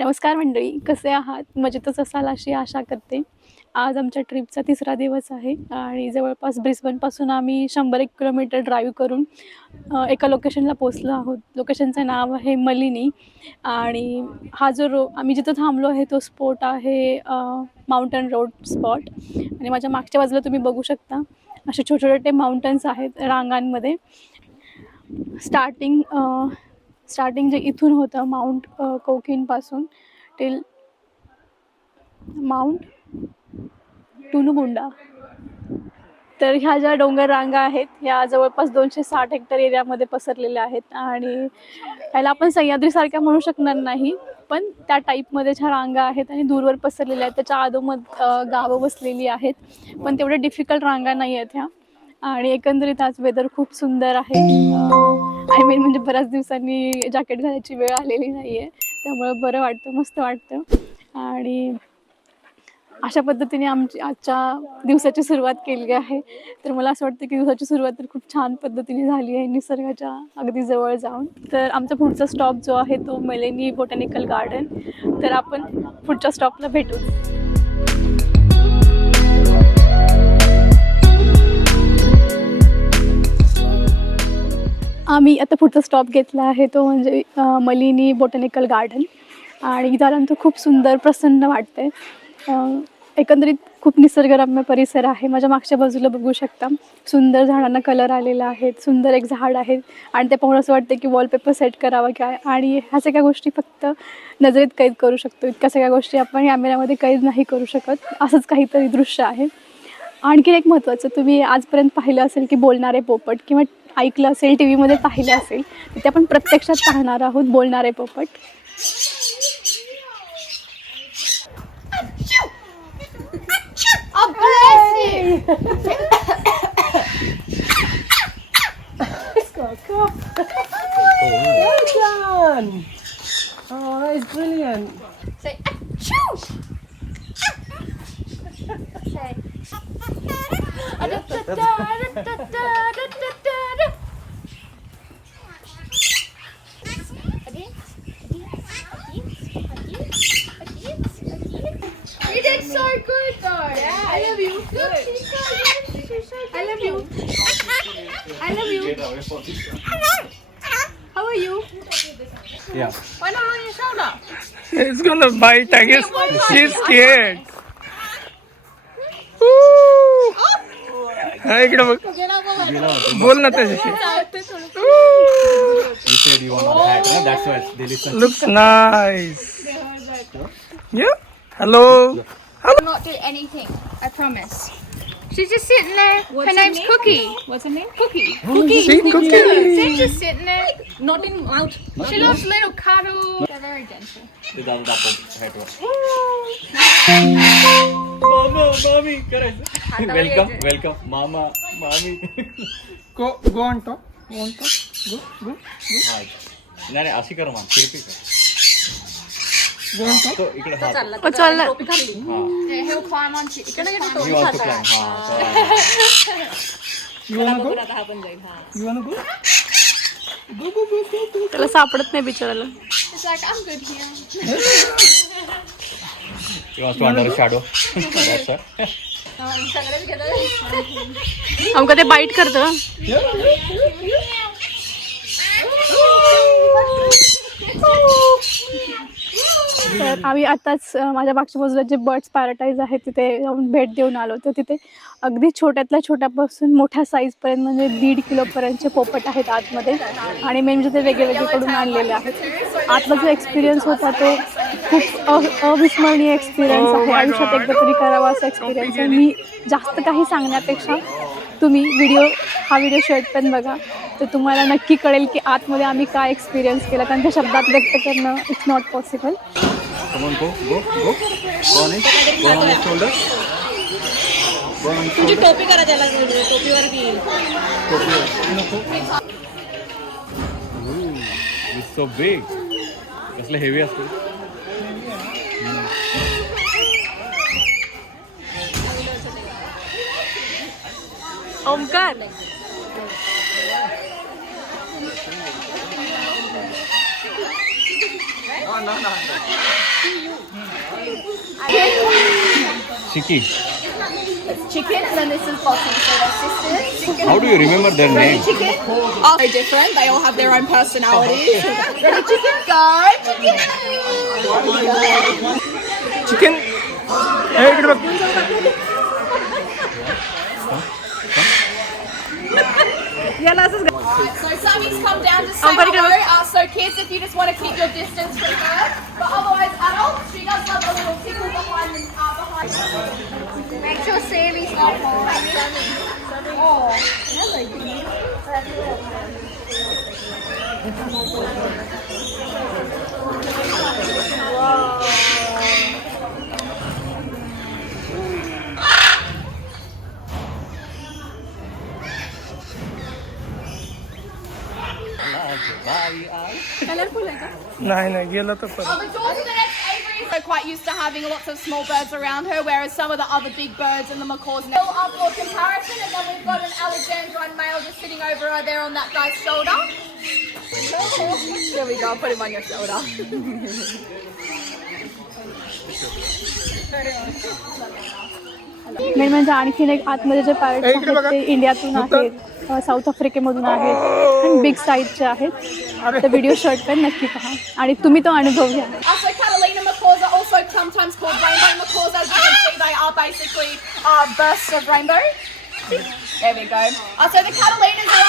नमस्कार मंडळी कसे आहात? मजेतच असाल अशी आशा करते. आज आमच्या ट्रिपचा तिसरा दिवस आहे आणि जवळपास ब्रिस्बनपासून आम्ही शंभर एक किलोमीटर ड्राईव्ह करून एका लोकेशनला पोचलो आहोत. लोकेशनचं नाव आहे मलिनी आणि हा जो रो आम्ही जिथं थांबलो आहे तो स्पॉट आहे माउंटन रोड स्पॉट. आणि माझ्या मागच्या बाजूला तुम्ही बघू शकता असे छोटे छोटे माउंटन्स आहेत रांगांमध्ये. स्टार्टिंग स्टार्टिंग जे इथून होतं माउंट कोकिनपासून टिल माउंट टुनुगुंडा तर ह्या ज्या डोंगर रांगा आहेत ह्या जवळपास दोनशे साठ हेक्टर एरियामध्ये पसरलेल्या आहेत आणि ह्याला आपण सह्याद्रीसारख्या म्हणू शकणार नाही पण त्या टाईपमध्ये ज्या रांगा आहेत आणि दूरवर पसरलेल्या आहेत त्याच्या आदोमध गावं बसलेली आहेत पण तेवढ्या डिफिकल्ट रांगा नाही आहेत ह्या. आणि एकंदरीत आज वेदर खूप सुंदर आहे. आय मीन म्हणजे बऱ्याच दिवसांनी जॅकेट घालायची वेळ आलेली नाही आहे त्यामुळं बरं वाटतं मस्त वाटतं. आणि अशा पद्धतीने आमची आजच्या दिवसाची सुरुवात केली आहे. तर मला असं वाटतं की दिवसाची सुरुवात तर खूप छान पद्धतीने झाली आहे निसर्गाच्या अगदी जवळ जाऊन. तर आमचा पुढचा स्टॉप जो आहे तो मेलेनी बोटॅनिकल गार्डन तर आपण पुढच्या स्टॉपला भेटू. आम्ही आता पुढचा स्टॉप घेतला आहे तो म्हणजे मलिनी बोटॅनिकल गार्डन आणि इथं खूप सुंदर प्रसन्न वाटते एकंदरीत खूप निसर्गरम्य परिसर आहे. माझ्या मागच्या बाजूला बघू शकता. सुंदर झाडांना कलर आलेला आहे. सुंदर एक झाड आहे. आणि ते पाहून असं वाटतं की वॉलपेपर सेट करावा काय. आणि ह्या सगळ्या गोष्टी फक्त नजरेत कैद करू शकतो. इतक्या सगळ्या गोष्टी आपण कॅमेऱ्यामध्ये कैद नाही करू शकत. असंच काहीतरी दृश्य आहे. आणखी एक महत्त्वाचं तुम्ही आजपर्यंत पाहिलं असेल की बोलणारे पोपट किंवा ऐकलं असेल टी व्हीमध्ये पाहिलं असेल तर ते आपण प्रत्यक्षात पाहणार आहोत बोलणारे पोपट Well done! Oh, that is brilliant. Say achoo! Say. You did so good, Dora. I love you. I love you. I love you. How are you? Yeah. Why not on your shoulder? It's gonna bite. I guess she's scared. हा इकडे बघ बोल ना त्याच्याशी looks nice hello hello I promise. She's just sitting there. What's her, name's name? Cookie. What's her name? Cookie. Cookie. Cookie. She's just sitting there. Not in out. She loves little cuddle. They're very gentle. ते जाऊन दाखव hat वर. मामा मामी करायचं welcome welcome मामा मामी go go on top go on top go go हा नाही नाही अशी कर मान तिरपी कर गो ऑन टॉप तो इकडे हा ओ, चालला हा Yeah, he'll climb onto. मी ऑल्सो क्लाइम हा यू वांट गो आता हा पण जाईल हा यू वांट गो त्याला सापडत नाही बिचाराला. आमका ते बाईट करत. तर आम्ही आताच माझ्या मागच्या बाजूला जे बर्ड्स पॅराटाईज आहे तिथे जाऊन भेट देऊन आलो. तर तिथे अगदी छोट्यातल्या छोट्यापासून मोठ्या साईजपर्यंत म्हणजे दीड किलोपर्यंतचे पोपट आहेत आतमध्ये. आणि मेन म्हणजे ते वेगळे वेगळीकडून आणलेले आहेत. आतला जो एक्सपिरियन्स होता तो खूप अ- अविस्मरणीय एक्सपिरियन्स आहे. आयुष्यात एकदा तरी करावा असा एक्सपिरियन्स आहे. मी जास्त काही सांगण्यापेक्षा तुम्ही व्हिडिओ हा व्हिडिओ शेवटपर्यंत बघा. तर तुम्हाला नक्की कळेल की आतमध्ये आम्ही काय एक्सपिरियन्स केला. कारण त्या शब्दात व्यक्त करणं it's not possible Come on, go, go, go. Go on it. Go on his shoulder. Go on his shoulder. टोपी करा त्याला टोपीवर येईल Ooh, it's so big. कसलं हेवी असतो Omkar Shiki. Chicken, and then this is Possum. So they're sisters. How do you remember their name? Chicken. Oh, very different. They all have their own personalities. Ready, chicken? Go, chicken. Yeah, let's just go. So Sammy's come down to say hello. Uh, so kids, if you just want to keep your distance from her. But otherwise, adults, she does love a little tickle behind uh, behind. Make sure Sammy's not following me. Oh, hello, नाही नाही गेलं तर परत Oh, the door to the next aviary is quite used to having lots of small birds around her, whereas some of the other big birds and the macaws now up for comparison. And then we've got an Alexandrine male just sitting over there on that guy's shoulder. There we go. Put him on your shoulder. Main म्हणजे आणखीन एक आतमध्ये जे ए, pirates इकडे आहेत बघा. ते इंडियातून आहेत अ, साऊथ आफ्रिकेमधून आहेत आणि बिग साईजचे आहेत तर व्हिडिओ शर्ट पण नक्की पहा आणि तुम्ही तो अनुभव घ्या Also, Catalina macaws are also sometimes called rainbow macaws. As you can see, they are basically uh, bursts of rainbow. There we go. Uh, so the Catalinas are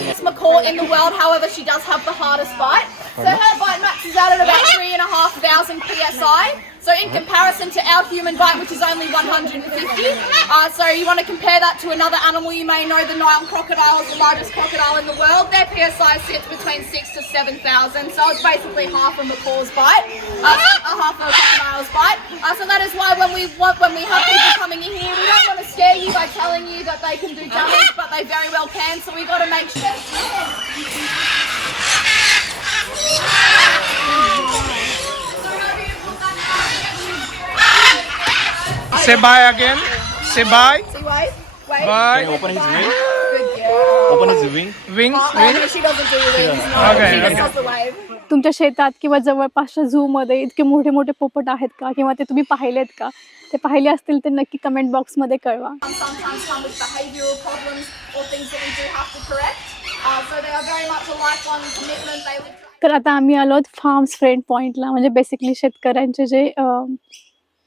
This macaw in the world, however, she does have the hardest bite. So her bite maxes out at about three and a half thousand psi. So in comparison to our human bite, which is only 150, uh, so you want to compare that to another animal you may know, the Nile crocodile is the largest crocodile in the world. Their psi sits between six to seven thousand, so it's basically half a macaw's bite, uh, a half a crocodile's bite. Uh, so that is why when we want, when we have people coming in here, we don't want to scare you by telling you that they can do damage, but they very well can. So we've got to make sure. Say bye again. Say bye. Say bye. Bye. Open his wing. Open his wing. Wing. She doesn't do wings. Okay. तुमच्या शेतात किंवा जवळपासच्या zoo मध्ये इतके मोठे मोठे पोपट आहेत का किंवा ते तुम्ही पाहिलेत का ते पाहिले असतील ते नक्की कमेंट बॉक्समध्ये कळवा तर आता आम्ही आलो फार्म्स फ्रेंड पॉइंटला म्हणजे बेसिकली शेतकऱ्यांचे जे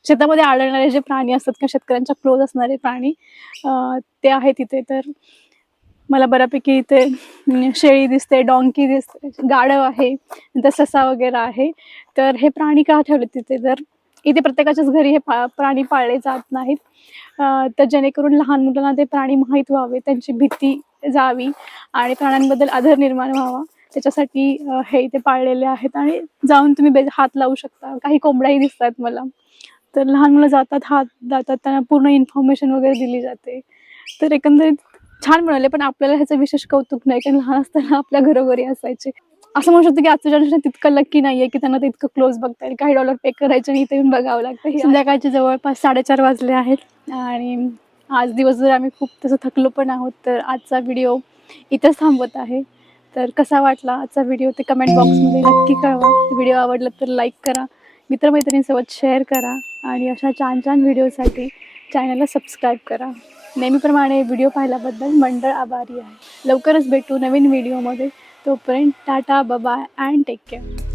शेतामध्ये आढळणारे जे प्राणी असतात किंवा शेतकऱ्यांच्या क्लोज असणारे प्राणी ते आहेत तिथे तर मला बऱ्यापैकी इथे म्हणजे शेळी दिसते डॉंकी दिसते गाढव आहे नंतर ससा वगैरे आहे. तर हे प्राणी का ठेवले तिथे तर इथे प्रत्येकाच्याच घरी हे पा प्राणी पाळले जात नाहीत. तर जेणेकरून लहान मुलांना ते प्राणी माहीत व्हावे त्यांची भीती जावी आणि प्राण्यांबद्दल आदर निर्माण व्हावा. त्याच्यासाठी हे इथे पाळलेले आहेत आणि जाऊन तुम्ही हात लावू शकता. काही कोंबड्याही दिसतात मला. तर लहान मुलं जातात हात जातात त्यांना पूर्ण इन्फॉर्मेशन वगैरे दिली जाते. तर एकंदरीत छान मिळाले पण आपल्याला ह्याचं विशेष कौतुक नाही कारण लहान असताना आपल्या घरोघरी असायचे. असं म्हणू शकतो की आजचं जनरेशन तितकं लक्की नाहीये की त्यांना तितकं इतकं क्लोज बघता येईल. काही डॉलर पे करायचे आणि इथे येऊन बघावं लागतं संध्याकाळचे जवळपास साडेचार वाजले आहेत आणि आज दिवसभर आम्ही खूप तसं थकलो पण आहोत तर आजचा व्हिडिओ इथंच थांबवत आहे. तर कसा वाटला आजचा व्हिडिओ ते कमेंट बॉक्समध्ये नक्की कळवा. व्हिडिओ आवडला तर लाईक करा. मित्रमैत्रिणींसोबत शेअर करा आणि अशा छान छान व्हिडिओसाठी चॅनलला सबस्क्राईब करा. नेहमीप्रमाणे व्हिडिओ पाहिल्याबद्दल मंडळ आभारी आहे. लवकरच भेटू नवीन व्हिडिओमध्ये तोपर्यंत tata bye bye and take care